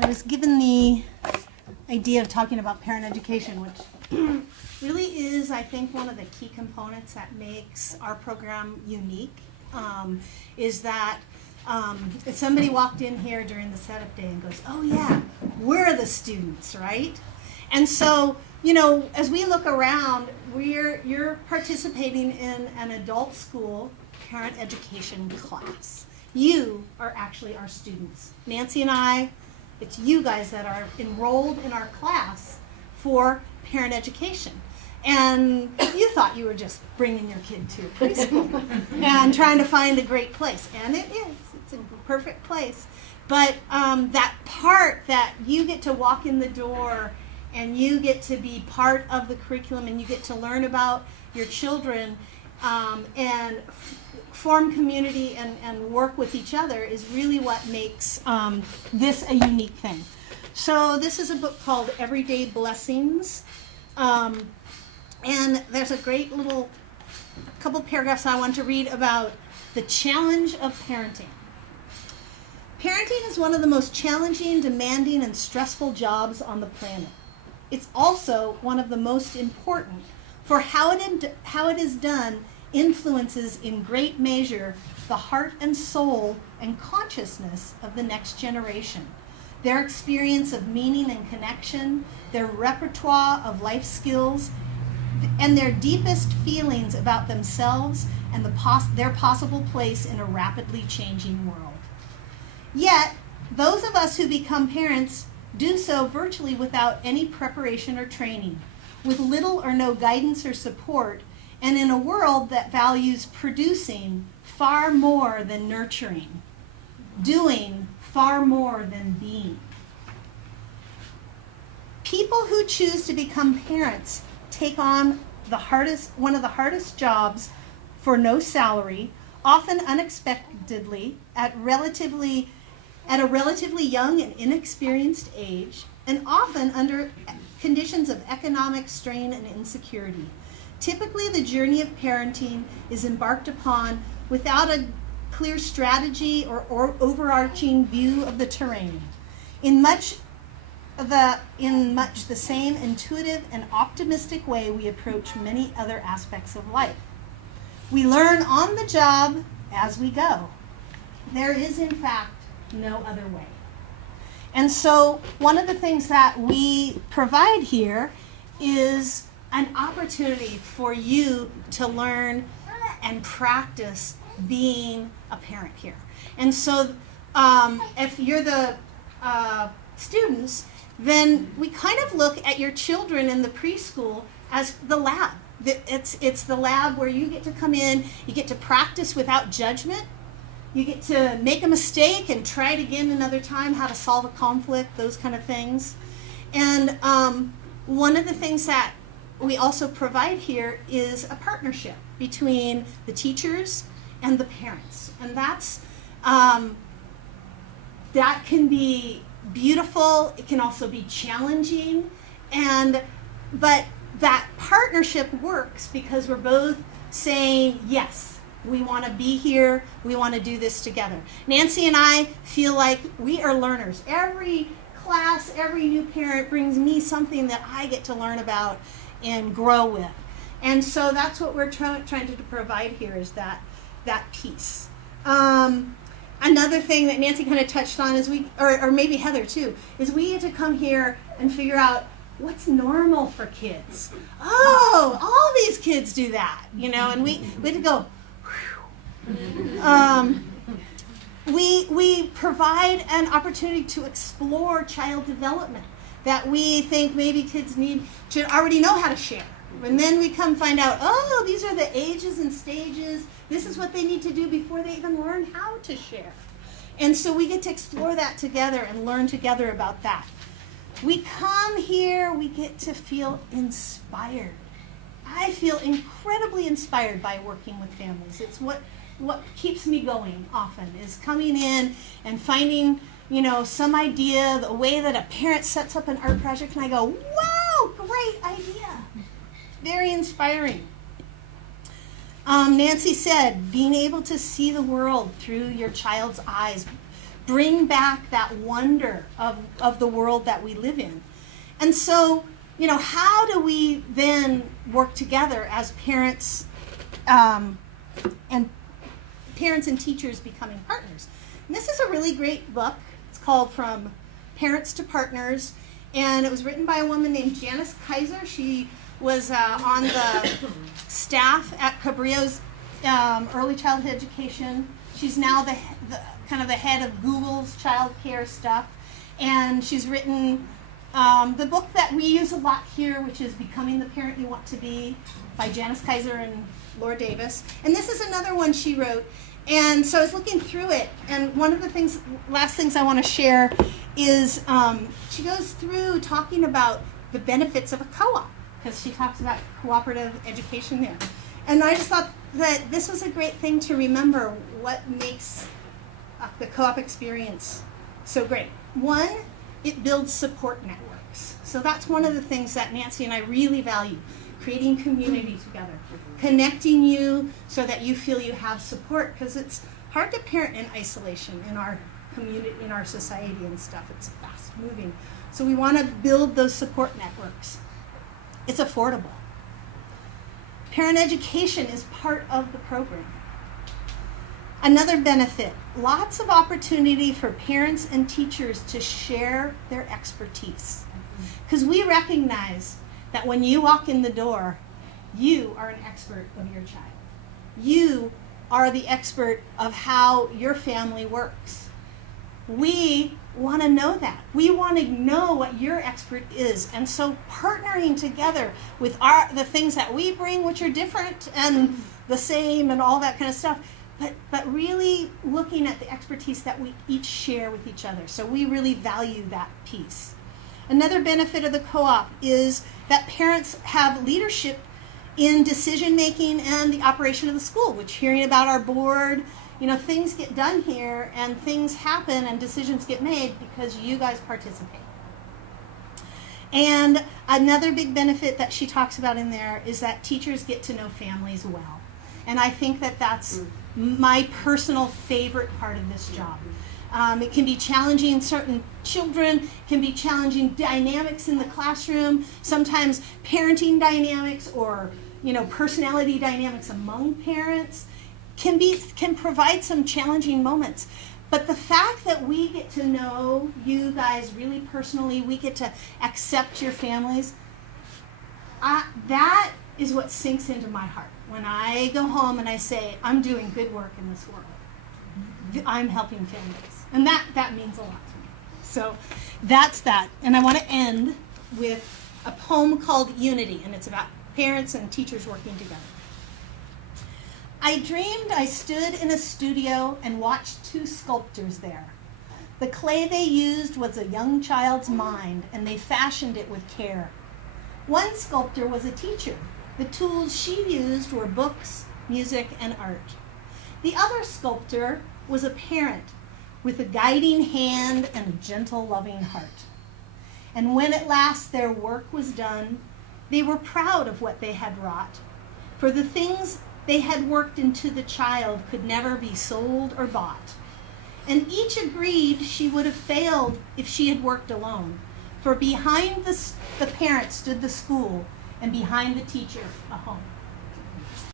I was given the idea of talking about parent education, which really is, I think, one of the key components that makes our program unique, is that if somebody walked in here during the setup day and goes, oh yeah, we're the students, right? And so, you know, as we look around, you're participating in an adult school parent education class. You are actually our students. Nancy and I, it's you guys that are enrolled in our class for parent education. And you thought you were just bringing your kid to preschool and trying to find a great place. And it is. It's a perfect place. But that part that you get to walk in the door and you get to be part of the curriculum and you get to learn about your children and form community and work with each other is really what makes this a unique thing. So this is a book called Everyday Blessings. And there's a great little couple paragraphs I want to read about the challenge of parenting. Parenting is one of the most challenging, demanding, and stressful jobs on the planet. It's also one of the most important, for how it is done influences in great measure the heart and soul and consciousness of the next generation, their experience of meaning and connection, their repertoire of life skills, and their deepest feelings about themselves and their possible place in a rapidly changing world. Yet, those of us who become parents do so virtually without any preparation or training, with little or no guidance or support, and in a world that values producing far more than nurturing, doing far more than being. People who choose to become parents take on one of the hardest jobs for no salary, often unexpectedly, at a relatively young and inexperienced age, and often under conditions of economic strain and insecurity. Typically, the journey of parenting is embarked upon without a clear strategy or overarching view of the terrain. In much the same intuitive and optimistic way we approach many other aspects of life. We learn on the job as we go. There is, in fact, no other way. And so one of the things that we provide here is an opportunity for you to learn and practice being a parent here. And so if you're the students, then we kind of look at your children in the preschool as the lab. It's the lab where you get to come in, you get to practice without judgment, you get to make a mistake and try it again another time, how to solve a conflict, those kind of things. And one of the things that we also provide here is a partnership between the teachers and the parents. And that's that can be beautiful, it can also be challenging, but that partnership works because we're both saying, yes, we want to be here, we want to do this together. Nancy and I feel like we are learners. Every class, every new parent brings me something that I get to learn about and grow with. And so that's what we're trying to provide here, is that piece. Another thing that Nancy kind of touched on is or maybe Heather too, is we get to come here and figure out what's normal for kids. Oh, all these kids do that, you know, and we had to go, we provide an opportunity to explore child development that we think maybe kids should already know how to share. And then we come find out, oh, these are the ages and stages. This is what they need to do before they even learn how to share. And so we get to explore that together and learn together about that. We come here, we get to feel inspired. I feel incredibly inspired by working with families. It's what keeps me going often, is coming in and finding, you know, some idea, the way that a parent sets up an art project, and I go, wow, great idea. Very inspiring. Nancy said, being able to see the world through your child's eyes bring back that wonder of the world that we live in. And so, how do we then work together as parents and teachers becoming partners? And this is a really great book. It's called From Parents to Partners, and it was written by a woman named Janice Kaiser. She was on the staff at Cabrillo's early childhood education. She's now the kind of the head of Google's child care stuff, and she's written the book that we use a lot here, which is Becoming the Parent You Want to Be by Janice Kaiser and Laura Davis. And this is another one she wrote. And so I was looking through it, and one of the last things I want to share is she goes through talking about the benefits of a co-op, because she talks about cooperative education there. And I just thought that this was a great thing to remember, what makes the co-op experience so great. One, it builds support networks. So that's one of the things that Nancy and I really value, creating community together, connecting you so that you feel you have support, because it's hard to parent in isolation in our community, in our society and stuff. It's fast moving. So we want to build those support networks. It's affordable. Parent education is part of the program. Another benefit, lots of opportunity for parents and teachers to share their expertise. Because we recognize that when you walk in the door, you are an expert of your child. You are the expert of how your family works. We want to know that. We want to know what your expert is. And so partnering together with the things that we bring, which are different and the same and all that kind of stuff, but really looking at the expertise that we each share with each other. So we really value that piece. Another benefit of the co-op is that parents have leadership in decision making and the operation of the school, which hearing about our board, things get done here and things happen and decisions get made because you guys participate. And another big benefit that she talks about in there is that teachers get to know families well. And I think that that's my personal favorite part of this job. It can be challenging certain children, it can be challenging dynamics in the classroom, sometimes parenting dynamics or personality dynamics among parents can provide some challenging moments. But the fact that we get to know you guys really personally, we get to accept your families, that is what sinks into my heart. When I go home and I say, I'm doing good work in this world. I'm helping families. And that means a lot to me. So that's that. And I want to end with a poem called Unity, and it's about parents and teachers working together. I dreamed I stood in a studio and watched two sculptors there. The clay they used was a young child's mind, and they fashioned it with care. One sculptor was a teacher. The tools she used were books, music, and art. The other sculptor was a parent with a guiding hand and a gentle, loving heart. And when at last their work was done, they were proud of what they had wrought, for the things they had worked into the child could never be sold or bought. And each agreed she would have failed if she had worked alone, for behind the parent stood the school, and behind the teacher, a home.